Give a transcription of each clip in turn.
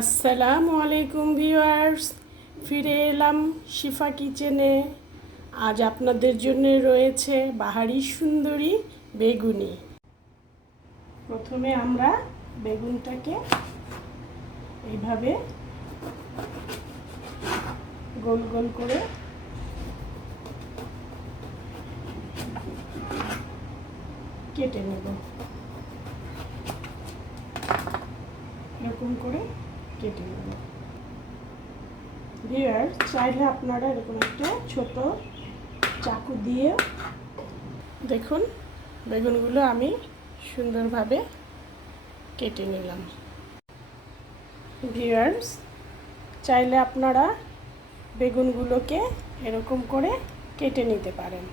আসসালামু আলাইকুম ভিউয়ার্স, ফিরে এলাম শিফা কিচেনে। আজ আপনাদের জন্য রয়েছে বাহারি সুন্দরী বেগুনি। প্রথমে আমরা বেগুনটাকে এইভাবে গোল গোল করে কেটে নেব। এরকম করে কেটে নেব। ভিউয়ার্স, চাইলে আপনারা এরকম একটা ছোট চাকু দিয়ে দেখুন বেগুনগুলো আমি সুন্দরভাবে কেটে নিলাম। ভিউয়ার্স, চাইলে আপনারা বেগুনগুলোকে এরকম করে কেটে নিতে পারেন।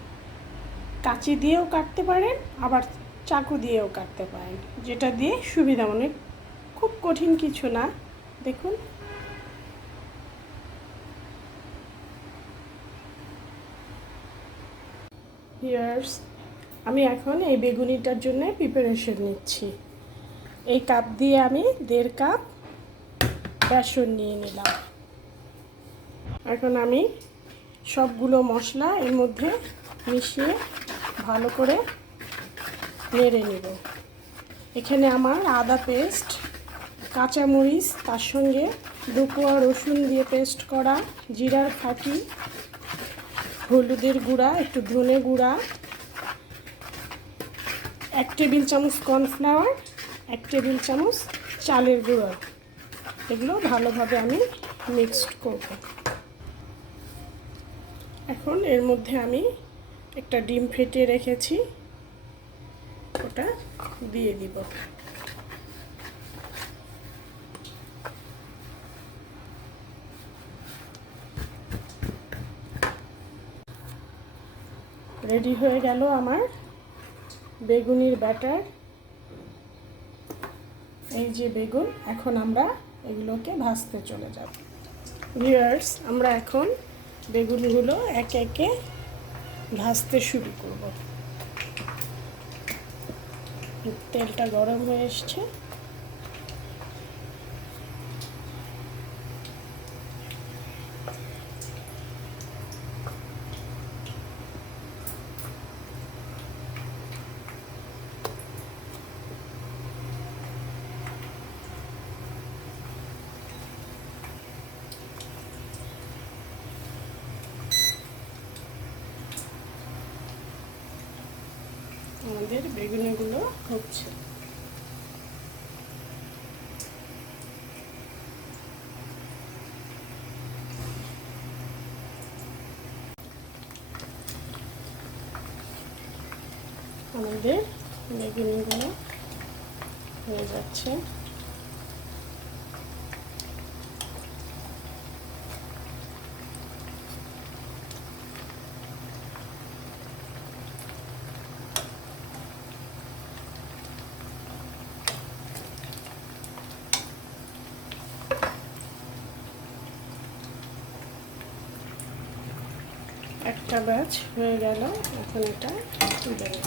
কাঁচি দিয়েও কাটতে পারেন, আবার চাকু দিয়েও কাটতে পারেন, যেটা দিয়ে সুবিধা মনে। খুব কঠিন কিছু না। দেখুন, ভিউয়ার্স, আমি এখন এই বেগুনিটার জন্য প্রিপারেশন নিচ্ছি। এই কাপ দিয়ে আমি 1.5 কাপ বেসন নিয়ে নিলাম। এখন আমি সবগুলো মশলা এর মধ্যে মিশিয়ে ভালো করে নেড়ে নেব। এখানে আমার আদা পেস্ট, কাঁচামরিচ, তার সঙ্গে 2 কোয়া রসুন দিয়ে পেস্ট করা, জিরার ফাঁকি, হলুদের গুঁড়া, একটু ধনে গুঁড়া, 1 টেবিল চামচ কর্নফ্লাওয়ার, 1 টেবিল চামচ চালের গুঁড়ো, এগুলো ভালোভাবে আমি মিক্সড করব। এখন এর মধ্যে আমি একটা ডিম ফেটে রেখেছি, ওটা দিয়ে দিব। রেডি হয়ে গেল আমার বেগুনির ব্যাটার। এই যে বেগুন, এখন আমরা এগুলোকে ভাজতে চলে যাব। ভিউয়ার্স, আমরা এখন বেগুনগুলো একে একে ভাজতে শুরু করব। তেলটা গরম হয়ে এসছে। আমাদের বেগুনিগুলো হচ্ছে। আমাদের বেগুনিগুলো হয়ে যাচ্ছে। একটা ব্যাচ হয়ে গেল, এখন এটা তুলে নেব।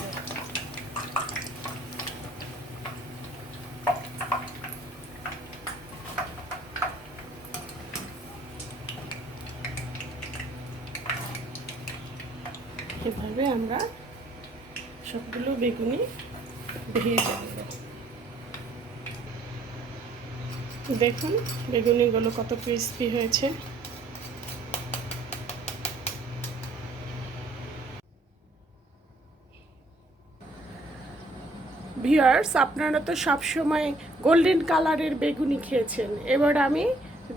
এভাবে আমরা সবগুলো বেগুনি ভেজে নেব। দেখুন বেগুনিগুলো কত ক্রিস্পি হয়েছে। ভিউয়ার্স, আপনারা তো সবসময় গোল্ডেন কালারের বেগুনি খেয়েছেন, এবার আমি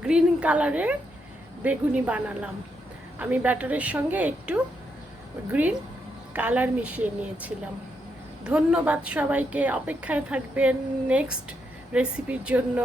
গ্রিন কালারের বেগুনি বানালাম। আমি ব্যাটারের সঙ্গে একটু গ্রিন কালার মিশিয়ে নিয়েছিলাম। ধন্যবাদ সবাইকে, অপেক্ষায় থাকবেন নেক্সট রেসিপির জন্য।